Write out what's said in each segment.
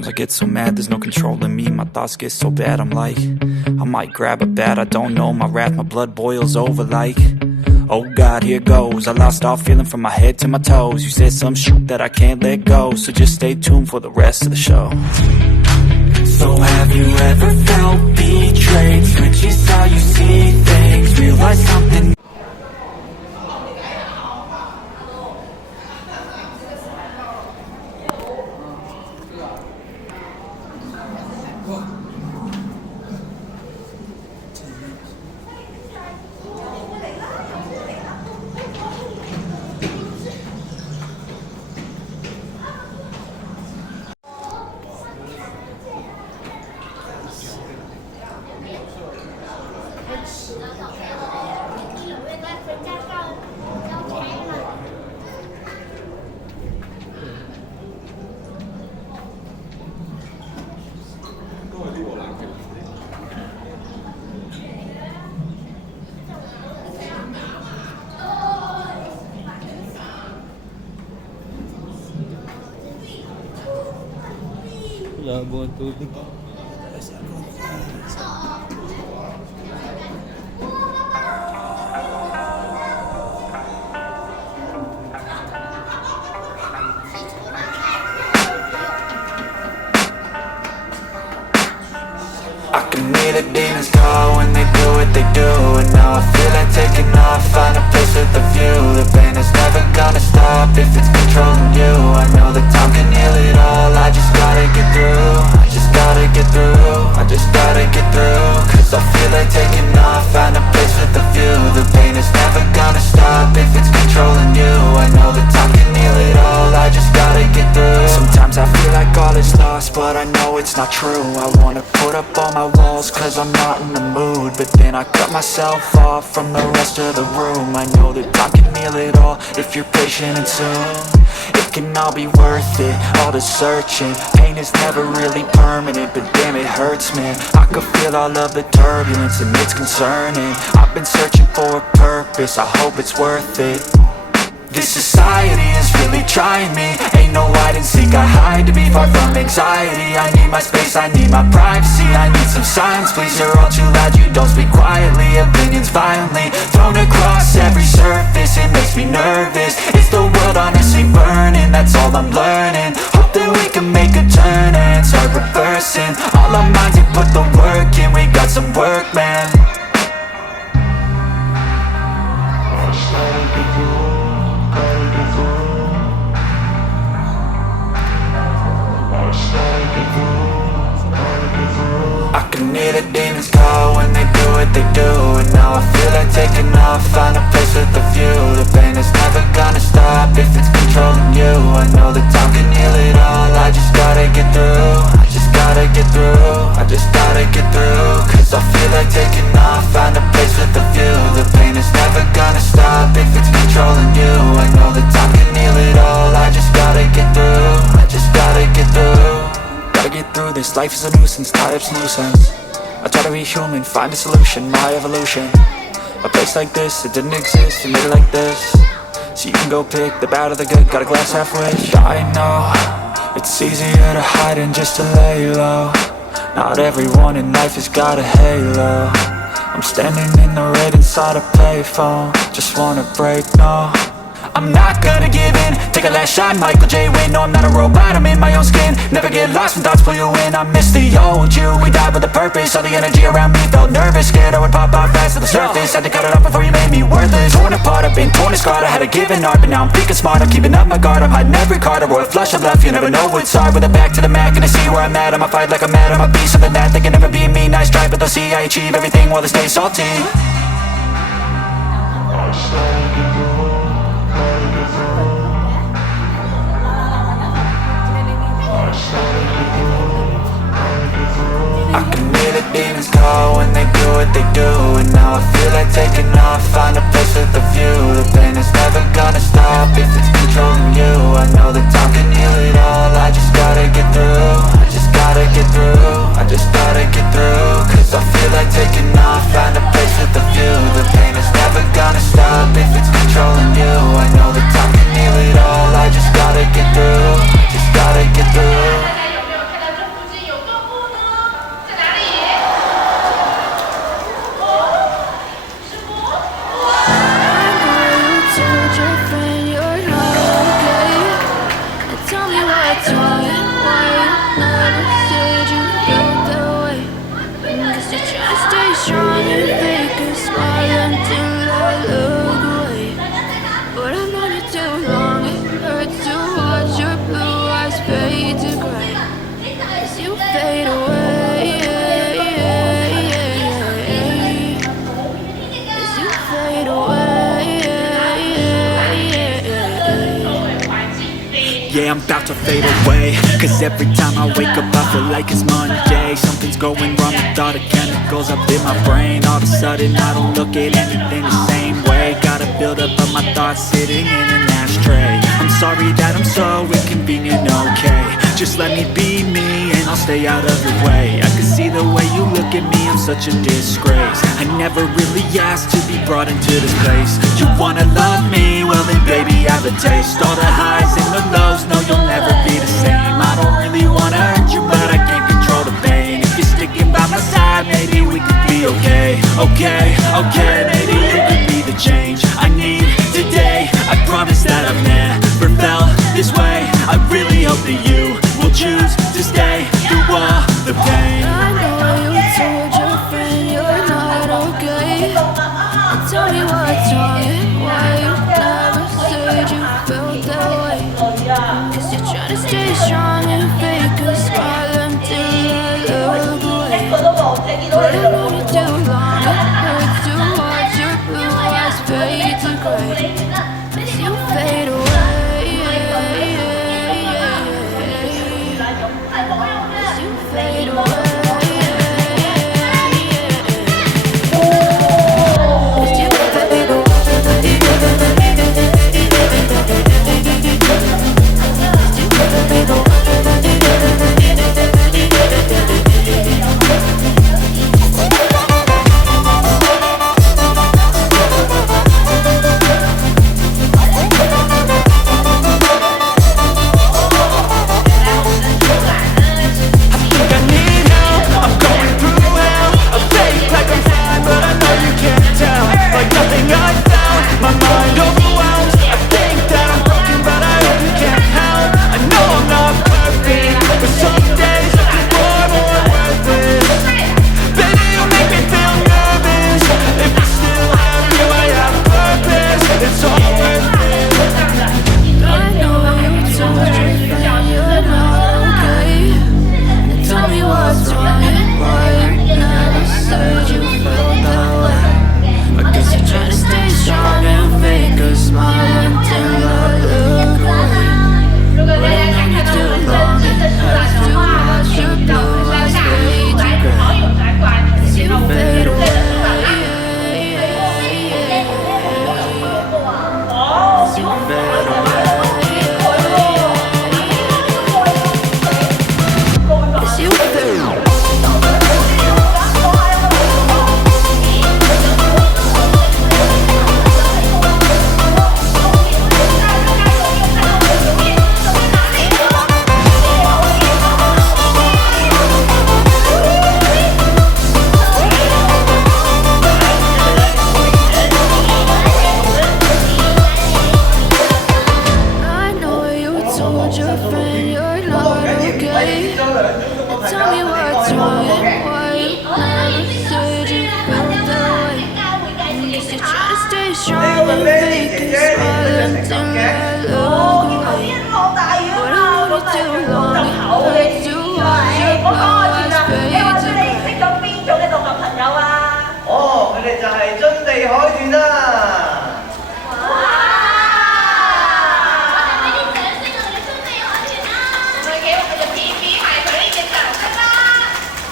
Sometimes I get so mad, there's no controlling me. My thoughts get so bad, I'm like, I might grab a bat, I don't know. My wrath, my blood boils over like, oh God, here goes. I lost all feeling from my head to my toes. You said some shit that I can't let go, so just stay tuned for the rest of the show. So have you ever felt betrayed? Switches how you see things, realize something. Labo ang tubig. I can hear the demons call when they do what they do. And now I feel like taking off, find a place with a view. The pain is never gonna stop if it's controlling you. I know that time can heal it all, I just gotta get through. I just gotta get through, I just gotta get through. Cause I feel like taking off, find a place with a view. The pain is never gonna stop if it's controlling you. I know that time can heal it all, I just gotta get through. Sometimes I feel like all is lost, but I know it's not true. I wanna put up all my walls cause I'm not in the mood, but then I cut myself off from the rest of the room. I know that time can heal it all if you're patient and soon it can all be worth it, all the searching. Pain is never really permanent, but damn it hurts, man. I could feel all of the turbulence and it's concerning. I've been searching for a purpose, I hope it's worth it. This society is really trying me. Ain't no hide and seek, I hide to be far from anxiety. I need my space, I need my privacy. I need some silence, please, you're all too loud. You don't speak quietly, opinions violently thrown across every surface. It makes me nervous, is the world honestly burning? That's all I'm learning. Hope that we can make a turn and start reversing all our minds and put the work in. We got some work, man. I can hear the demons call when they do what they do. And now I feel like taking off, find a place with a view. The pain is never gonna stop if it's controlling you. I know that time can heal it all, I just gotta get through. I just gotta get through, I just gotta get through. Cause I feel like taking off, find a place with a view. The pain is never gonna stop if it's controlling you. I know that time can heal it all, I just gotta get through. I just gotta get through. Gotta get through this, life is a nuisance, tie up some loose ends. I try to be human, find a solution, my evolution. A place like this, it didn't exist, you made it like this. So you can go pick the bad or the good, got a glass half wish. I know, it's easier to hide than just to lay low. Not everyone in life has got a halo. I'm standing in the red inside a payphone, just wanna break, no. I'm not gonna give in, take a last shot, Michael J. Win. No, I'm not a robot, I'm in my own skin. Never get lost when thoughts pull you in. I miss the old you, we died with a purpose. All the energy around me felt nervous, scared I would pop out fast to the surface. Had to cut it off before you made me worthless. Torn apart, I've been torn and scarred. I had a given art, but now I'm thinking smart. I'm keeping up my guard, I'm hiding every card. A royal flush of love, you never know what's hard. With a back to the mat, gonna see where I'm at. I'ma fight like I'm mad, I'ma be something that they can never be me. Nice try, but they'll see I achieve everything while they stay salty. I can hear the demons call when they do what they do. And now I feel like taking off, find a place with a view. The pain is never gonna stop if it's controlling you. I know that time can heal it all, I just gotta get through. I just gotta get through, I just gotta get through. Cause I feel like taking off, find a place with a view. The pain is never gonna stop if it's controlling you. I know that time can heal it all, I just gotta get through. I just gotta get through. fade away, as you fade away. Yeah, I'm about to fade away, cause every time I wake up I feel like it's Monday. Something's going wrong with all the chemicals up in my brain. All of a sudden I don't look at anything the same way. Gotta build up of my thoughts sitting in an ashtray. I'm sorry that I'm so inconvenient, okay. Just let me be me and I'll stay out of your way. I can see the way you look at me, I'm such a disgrace. I never really asked to be brought into this place. You wanna love me? Well then baby have a taste. All the highs and the lows, no you'll never be the same. I don't really wanna hurt you but I can't control the pain. If you're sticking by my side, maybe we could be okay. Okay, maybe you could be the change I need today. I promise that I've never felt this way. I really hope that you will choose to stay through all the pain. I know you told your friend you're not okay. Tell me what's wrong and why you never said you felt that way. Cause you're trying to stay strong and fake a smile until I look away. But I know you too long, it hurts to watch your blue eyes fade to gray as you fade away. As you fade away.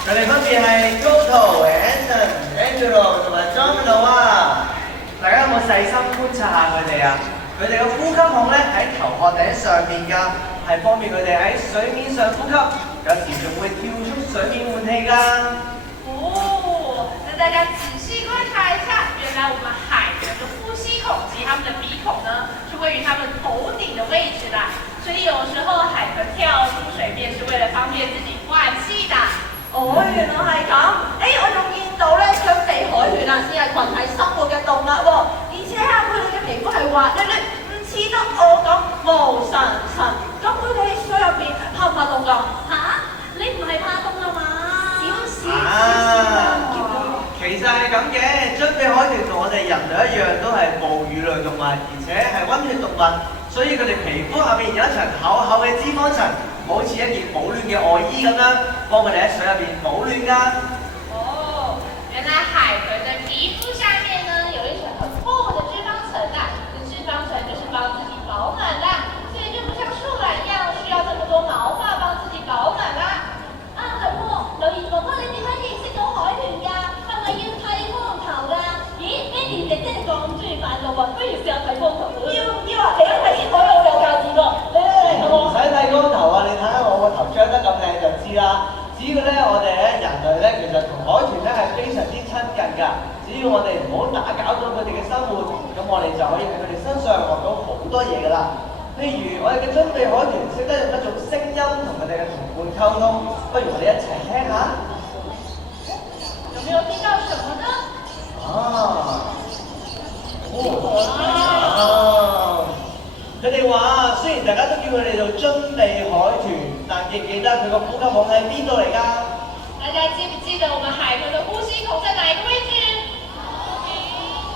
佢哋分別係 Goto、Anson、Angelo 同埋 Domino 啊！大家有冇細心觀察下佢哋啊？佢哋個呼吸孔咧喺頭殼頂上面㗎，係方便佢哋喺水面上呼吸，有時仲會跳出水面換氣㗎。哦，那大家仔細觀察一下，原來我們海豚的呼吸孔及它們的鼻孔呢，是位於它們頭頂的位置啦。所以有時候海豚跳出水面是為了方便自己換氣的。哦，原來係咁。我仲見到咧，長鼻海豚啊，先係群體生活嘅動物喎，而且啊，佢哋嘅皮膚係滑捋捋，唔似得我咁毛神神。咁佢哋喺水入邊怕唔怕凍㗎？嚇，你唔係怕凍啊嘛？少少。其實係咁嘅，樽鼻海豚同我哋人類一樣，都係哺乳類動物，而且係溫血動物，所以佢哋皮膚下面有一層厚厚嘅脂肪層。而好似一件保暖嘅外衣咁樣，幫佢哋喺水入邊保暖㗎。哦，原来海豚的皮肤下面呢有一层很厚的脂肪层啊，这脂肪层就是帮自己保暖啦，所以就不像树懒一样需要这么多毛发帮自己保暖啦。啊，係喎，劉賢哥哥，你點樣認識到海豚㗎？係咪要剃光頭㗎？咦 ，Mandy 姐姐你咁中意扮動物，不如試下剃光頭啦。要啊，你睇先，我有教字喎。嚟，唔使剃光頭啊！你睇下我個頭張得咁靚就知啦。只要咧我哋咧人類咧其實同海豚咧係非常之親近㗎。只要我哋唔好打攪到佢哋嘅生活，咁我哋就可以喺佢哋身上學到好多嘢㗎啦。譬如我哋嘅準備海豚識得用一種聲音同佢哋嘅同伴溝通，不如我哋一齊聽下。有没有听到什么呢？佢哋話雖然大家都叫佢哋做準備海豚，但記唔記得佢個呼吸孔喺邊度嚟㗎？大家记不记得我們海豚的呼吸孔在哪一個位置？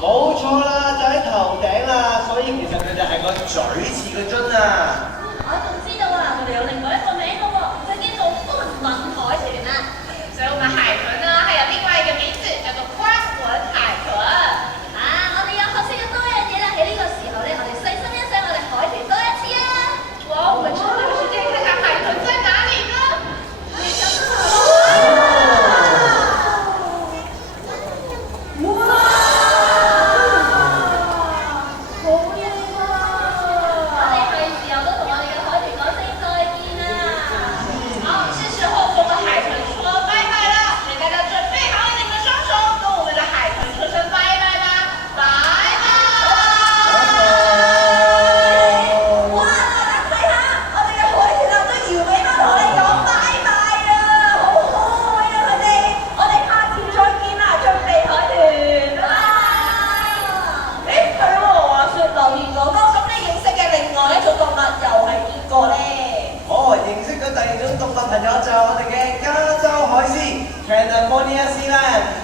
冇錯啦，就喺頭頂啦，所以其實佢哋係個嘴似個樽啊！我仲知道啊，我哋有另外一個名嘅喎，就叫做寬吻海豚啊。所以我們海豚呢，還有另外一個名字叫做寬吻海豚。啊，我哋又學識咗多樣嘢啦！喺呢個時候咧，我哋細心欣賞我哋海豚多一次啊！哇，我們趁這個時間看看海豚在哪裡呢？認識咗第二種動物朋友就係我哋嘅加州海獅 California Sea Lion。